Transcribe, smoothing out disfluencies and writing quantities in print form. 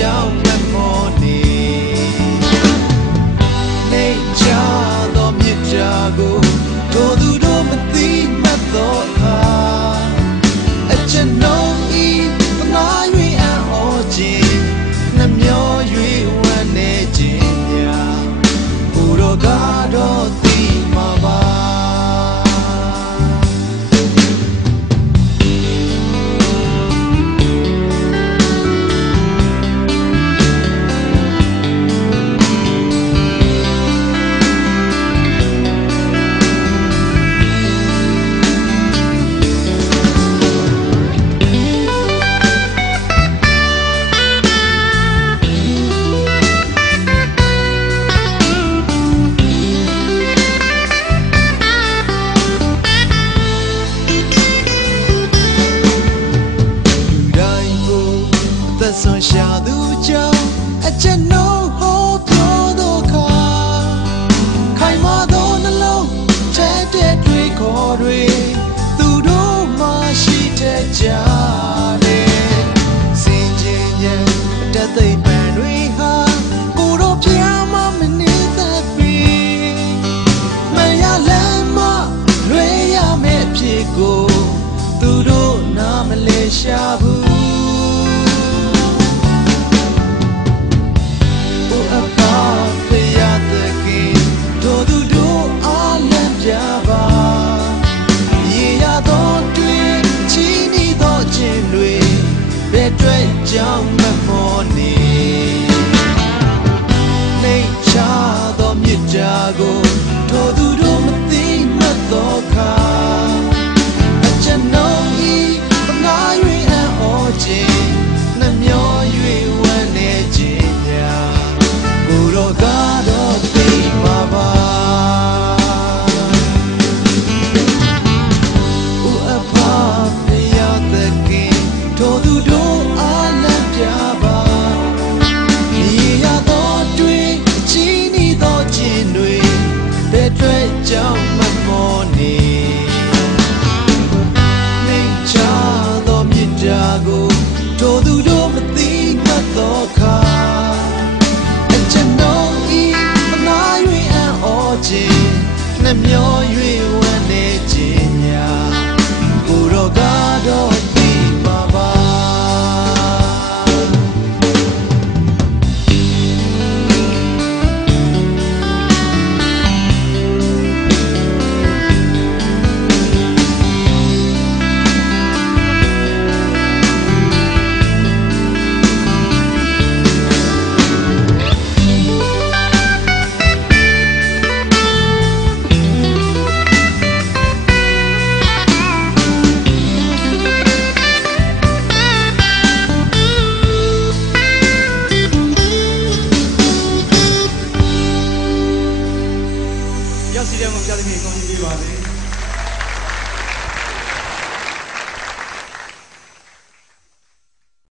ကြောင့်မမောနေနေချသောမြစ်တာကိုတို့သူတို့မသိမှတ်တော့အခါအကျွန်ုပ်ဤပနာ၍အံ့ဩခြင်းနှမျော၍ဝမ်းနေခြင်းများဘုရောကတော့သိမှာပါဆွန်ရှာသူကြောင့်အကျွန်ုပ်ဟောပြောသောခါခိုင်မာသောနှလုံးတဲ့တွေခေါ်တွေသူတို့မှရှိတဲ့ကြတယ်စင်ကြင်ရဲ့တသိပ်ပံတွေဟာကိုတော့ပြမမနေသက်ပြီးမရလမ်းမလွေရမယ့်ဖြစ်ကိုသူတို့နားမလဲရှာဘူးကြောင့်